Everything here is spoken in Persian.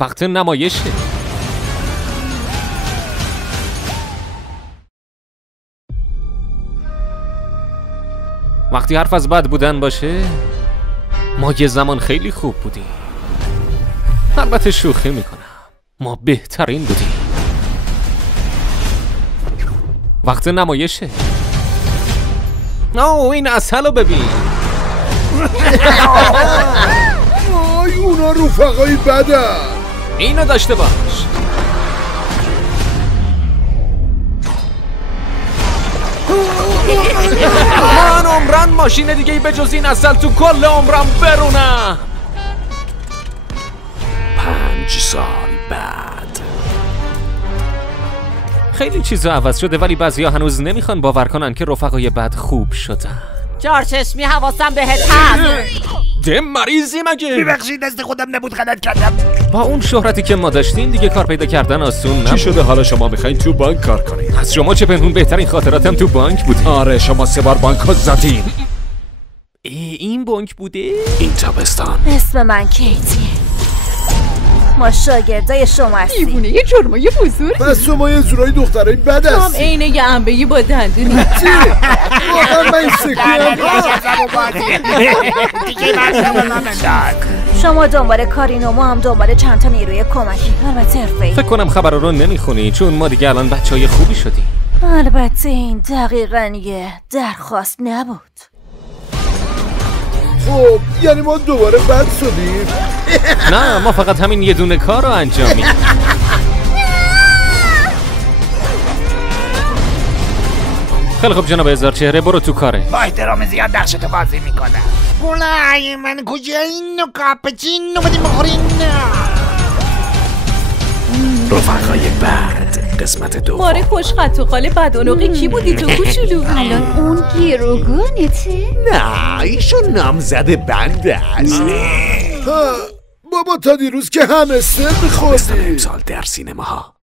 وقت نمایشه. وقتی حرف از بد بودن باشه، ما یه زمان خیلی خوب بودیم. البته شوخی میکنم، ما بهترین بودیم. وقت نمایشه. این عسل رو ببین. اونا رفقای بدن. اینو داشته باش. من عمرن ماشین دیگه به جز این عسل تو کل عمرم برونم. 5 سال بعد. خیلی چیزا عوض شده، ولی بعضیا هنوز نمیخوان باور کنن که رفقای بد خوب شدن. چارچشمی حواسم بهت هست. ده مریضی مگه؟ ببخشید دست خودم نبود غلط کردم. با اون شهرتی که ما داشتیم دیگه کار پیدا کردن آسون نبود. چی شده حالا شما میخواین تو بانک کار کنین؟ از شما چه پنهون، بهترین خاطراتم تو بانک بود. آره شما 3 بار بانک ها زدین. این بانک بوده؟ این تابستان. اسم من کیتی. ما شاگردای شما هستیم. دیوونه یه جرمای بزرگ. پس شما یه جورایی دخترای بد هم هستی. عینه یه انبهی با دندونی. واقعا من این سکیم. شما دنبال کارین و ما هم دنبال چند تا نیروی کمکی. البته حرفه‌ای. فکر کنم خبر رو نمیخونی، چون ما دیگه الان بچهای خوبی شدیم. البته این دقیقاً یه درخواست نبود. خب یعنی ما دوباره بد شدیم؟ نه، ما فقط همین یه دونه کار رو انجام میدیم. خیلی خب جناب هزار چهره، برو تو کاره. با احترام زیاد نقشتو بازی میکنم. گلای من کجایین و کاپچینو بدیم بخورین. رفقای بعد قسمت 2. ماره خوشخط و خاله بدانوقی کی بودی تو کوچولو؟ الان اون گیروگانته؟ نه ایشون نامزد بند است. بابا تا دیروز که همستر میخوردی. امسال در سینماها.